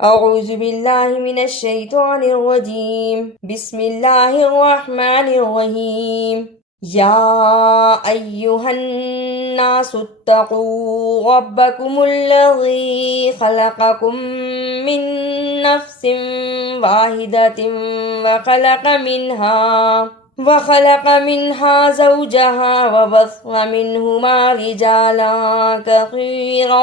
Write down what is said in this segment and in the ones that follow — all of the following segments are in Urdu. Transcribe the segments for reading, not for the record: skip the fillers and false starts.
اعوذ باللہ من الشیطان الرجیم بسم اللہ الرحمن الرحیم یا ایہا الناس اتقوا ربکم الذی خلقکم من نفس واحدۃ وخلق منها زوجها وبث منهما رجالا كثيرا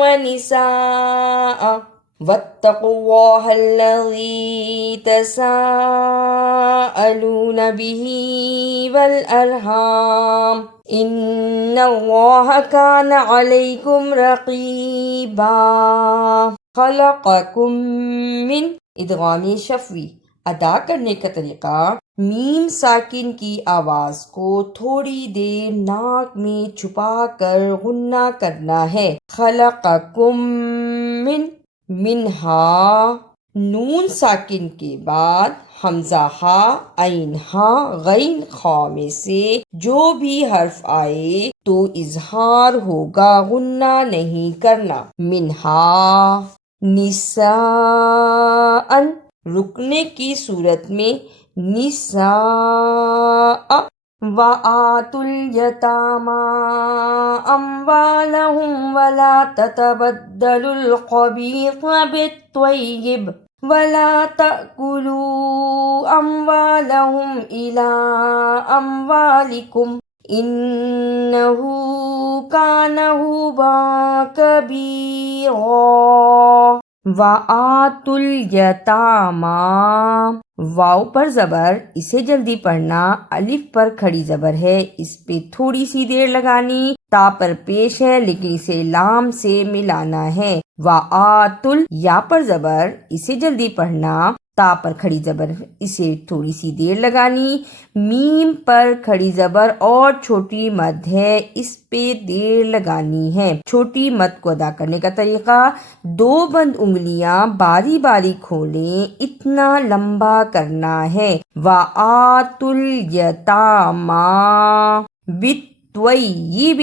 ونساء واتقوا الله الذي تساءلون به والأرحام إن الله كان عليكم رقيبا خلقكم من ادغام شفوی ادا کرنے کا طریقہ میم ساکن کی آواز کو تھوڑی دیر ناک میں چھپا کر غنہ کرنا ہے۔ خلقکم من منہا نون ساکن کے بعد حمزہ ہا عین ہا غین خا میں سے جو بھی حرف آئے تو اظہار ہوگا، غنہ نہیں کرنا۔ منہا نساء رکنے کی صورت میں نساء وآتوا اليتامى أموالهم ولا تتبدلوا الخبيث بالطيب ولا تأكلوا أموالهم إلى أموالكم إنه كان حوبا كبيرا۔ وآتوا الیتامی واو پر زبر، اسے جلدی پڑھنا، الف پر کھڑی زبر ہے، اس پہ تھوڑی سی دیر لگانی، تا پر پیش ہے لیکن اسے لام سے ملانا ہے۔ وآتوا یا پر زبر، اسے جلدی پڑھنا، تا پر کھڑی زبر، اسے تھوڑی سی دیر لگانی، میم پر کھڑی زبر اور چھوٹی مد ہے، اس پہ دیر لگانی ہے۔ چھوٹی مد کو ادا کرنے کا طریقہ، دو بند انگلیاں باری باری کھولیں، اتنا لمبا کرنا ہے۔ وآتوا الیتامی بالطیب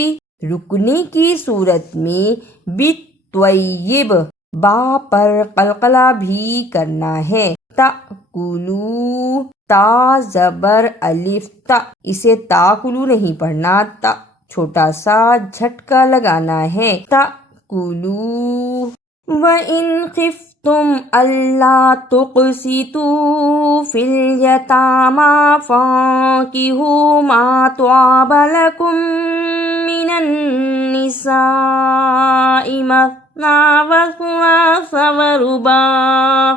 رکنے کی صورت میں بالطیب با پر قلقلہ بھی کرنا ہے۔ تأکلو تا زبر الف تا، اسے تاکلو نہیں پڑھنا، تا چھوٹا سا جھٹکا لگانا ہے۔ تأکلو وَإِنْ خِفْتُمْ أَلَّا تُقْسِطُوا فِي الْيَتَامَى فَانكِحُوا مَا طَابَ لَكُم مِّنَ النِّسَاءِ مَثْنَىٰ وَثُلَاثَ وَرُبَاعَ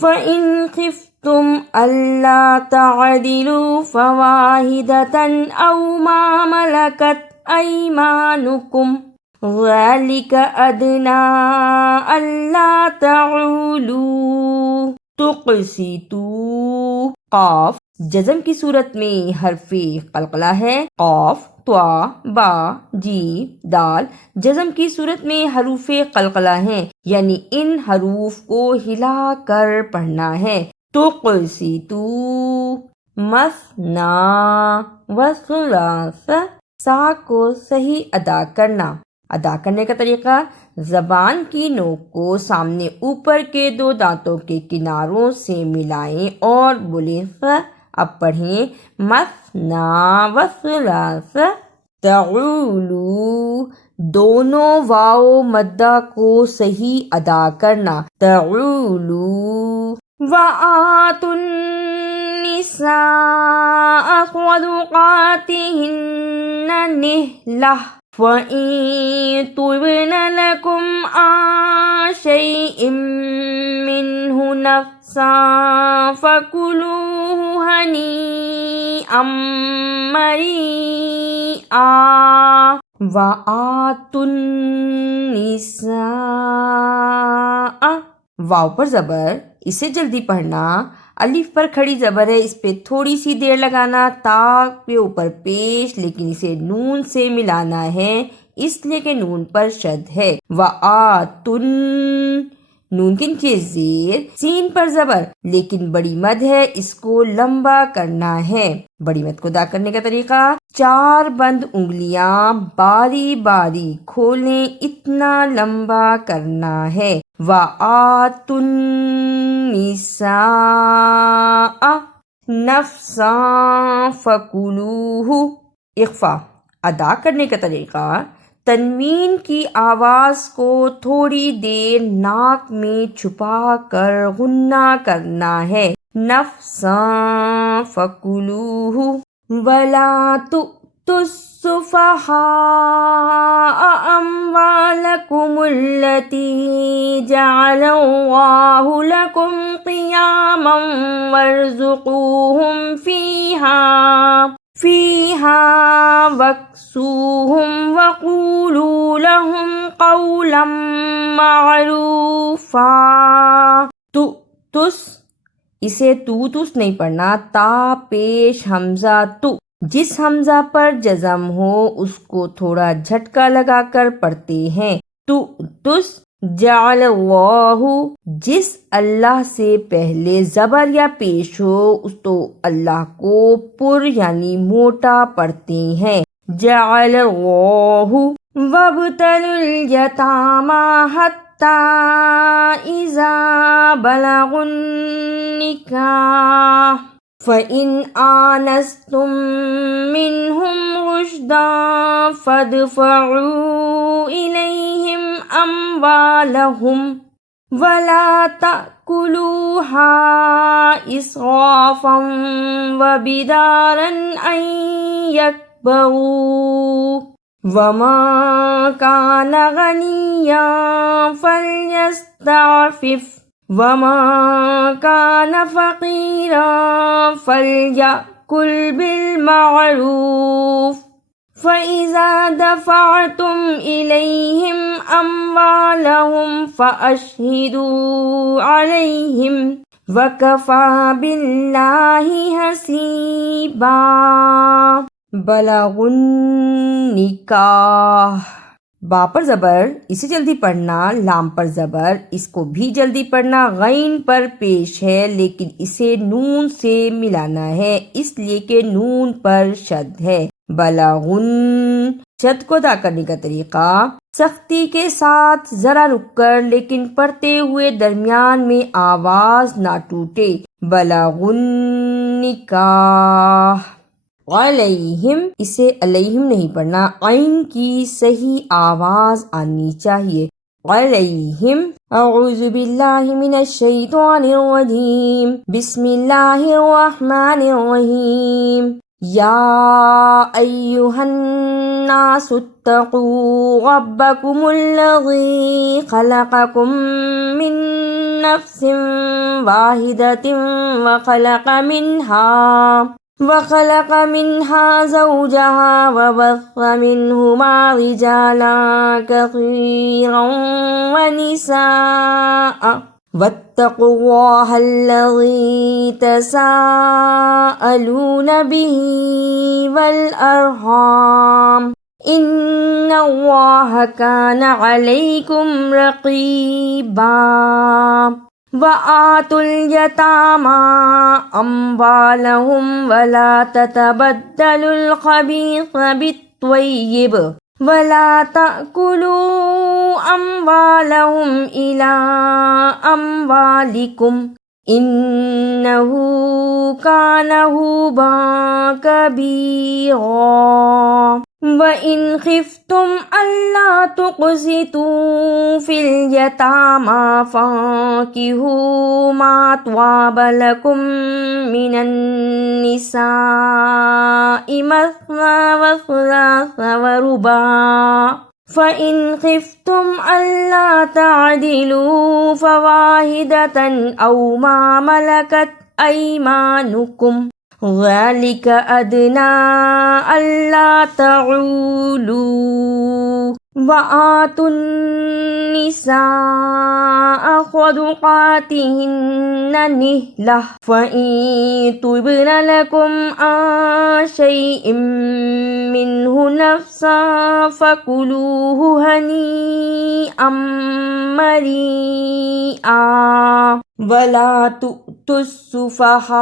فَإِنْ خِفْتُمْ أَلَّا تَعْدِلُوا فَوَاحِدَةً أَوْ مَا مَلَكَتْ أَيْمَانُكُمْ ذَلِكَ أَدْنَىٰ أَلَّا تَعُولُوا۔ تُقْسِطُوا قاف جزم کی صورت میں حرف قلقلہ ہے، قاف طا با جیم دال جزم کی صورت میں حروف قلقلہ ہیں، یعنی ان حروف کو ہلا کر پڑھنا ہے۔ تقسطوا مثنا وثلاث سا کو صحیح ادا کرنا۔ ادا کرنے کا طریقہ، زبان کی نوک کو سامنے اوپر کے دو دانتوں کے کناروں سے ملائیں اور بولیں ف۔ اب پڑھیں مثنا وثلاث۔ تعولو دونوں واو مدہ کو صحیح ادا کرنا۔ تعولو وآتوا النساء صدقاتهن نحلة وَإِن تُبْنَ لَكُمْ عَن شَيْءٍ مِّنْهُ نَفْسًا فَكُلُوهُ هَنِيئًا مَرِيئًا۔ وَآتُوا النِّسَاءَ واو پر زبر، اسے جلدی پڑھنا، الف پر کھڑی زبر ہے، اس پہ تھوڑی سی دیر لگانا، تا پہ اوپر پیش لیکن اسے نون سے ملانا ہے، اس لیے کہ نون پر شد ہے۔ وآتن نون کے زیر، سین پر زبر، لیکن بڑی مد ہے، اس کو لمبا کرنا ہے۔ بڑی مد کو ادا کرنے کا طریقہ، 4 بند انگلیاں باری باری کھولیں، اتنا لمبا کرنا ہے۔ وَآتُوا النِّسَاءَ نَفْسًا فَكُلُوهُ۔ اخفا ادا کرنے کا طریقہ، تنوین کی آواز کو تھوڑی دیر ناک میں چھپا کر غنہ کرنا ہے۔ نفساً فکلوہ۔ ولا تؤتوا السفہاء اموالکم التی جعل اللہ لکم قیاما وارزقوہم فیہا واکسوہم وقولوا لہم قولا معروفا۔ تُس اسے توس نہیں پڑھنا، تا پیش حمزہ تو، جس حمزہ پر جزم ہو اس کو تھوڑا جھٹکا لگا کر پڑھتے ہیں۔ تُس جعل اللہ، جس اللہ سے پہلے زبر یا پیش ہو اس تو اللہ کو پر یعنی موٹا پڑھتے ہیں۔ جعل اللہ۔ وابتلوا الیتامی حتی اذا بلغوا النکاح فإن آنستم منهم رشدا فادفعوا إليهم أموالهم ولا تأكلوها إسرافا وبدارا أن يكبروا وَمَا كَانَ غَنِيًّا فَلْيَسْتَعْفِفْ وَمَا كَانَ فَقِيرًا فَلْيَأْكُلْ بِالْمَعْرُوفِ فَإِذَا دَفَعْتُمْ إِلَيْهِمْ أَمْوَالَهُمْ فَأَشْهِدُوا عَلَيْهِمْ وَكَفَى بِاللَّهِ حَسِيبًا۔ بلغن نکاح، با پر زبر، اسے جلدی پڑھنا، لام پر زبر، اس کو بھی جلدی پڑھنا، غین پر پیش ہے لیکن اسے نون سے ملانا ہے اس لیے کہ نون پر شد ہے۔ بلغن، شد کو ادا کرنے کا طریقہ، سختی کے ساتھ ذرا رک کر لیکن پڑھتے ہوئے درمیان میں آواز نہ ٹوٹے۔ بلغن نکاح۔ علیہم، اسے علیہم نہیں پڑھنا، عین کی صحیح آواز آنی چاہیے۔ علیہم۔ اعوذ باللہ من الشیطان الرجیم، بسم اللہ الرحمن الرحیم۔ یا ایہا الناس اتقوا ربکم الذی خلقکم من نفس واحدۃ وخلق منها زوجها وبث منهما رجالا كثيرا ونساء واتقوا الله الذي تساءلون به والأرحام إن الله كان عليكم رقيبا۔ وَآتُوا الْيَتَامَى أَمْوَالَهُمْ وَلَا تَتَبَدَّلُوا الْخَبِيثَ بِالطَّيِّبِ وَلَا تَأْكُلُوا أَمْوَالَهُمْ إِلَىٰ أَمْوَالِكُمْ إِنَّهُ كَانَ حُوبًا كَبِيرًا۔ وَإِنْ خِفْتُمْ أَلَّا تُقْسِطُوا فِي الْيَتَامَى فَانكِحُوا مَا طَابَ لَكُم مِّنَ النِّسَاءِ مَثْنَىٰ وَثُلَاثَ وَرُبَاعَ فَإِنْ خِفْتُمْ أَلَّا تَعْدِلُوا فَوَاحِدَةً أَوْ مَا مَلَكَتْ أَيْمَانُكُمْ ذَلِكَ أَدْنَىٰ أَلَّا تَعُولُوا۔ وآتوا النساء صدقاتهن نحلة فإن تبن لكم عن شيء منه نفسا فكلوه هنيئا مريئا ولا تؤتوا السفهاء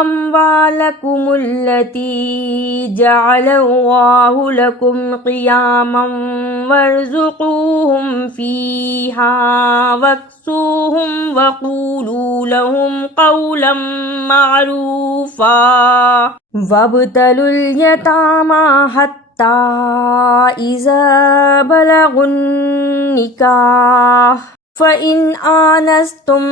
أموالكم التي جعل الله لكم قياما وارزقوهم فيها واكسوهم وقولوا لهم قولا معروفا وابتلوا اليتامى حتى إذا بلغوا النكاح فإن آنستم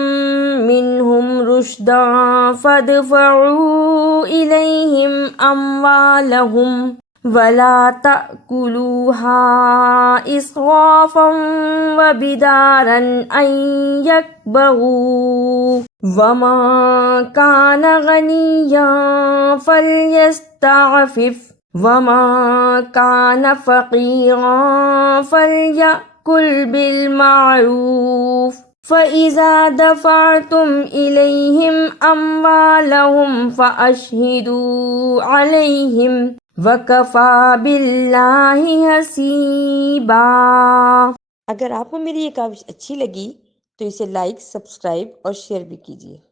منهم رشدا فادفعوا إليهم أموالهم ولا تأكلوها إسرافا وبدارا أن يكبروا ومن كان غنيا فليستعفف ومن كان فقيرا فليأكل بالمعروف فإذا دفعتم إليهم أموالهم فأشهدوا عليهم وَكَفَى بِاللَّهِ حَسِيبًا۔ اگر آپ کو میری یہ کاوش اچھی لگی تو اسے لائک، سبسکرائب اور شیئر بھی کیجیے۔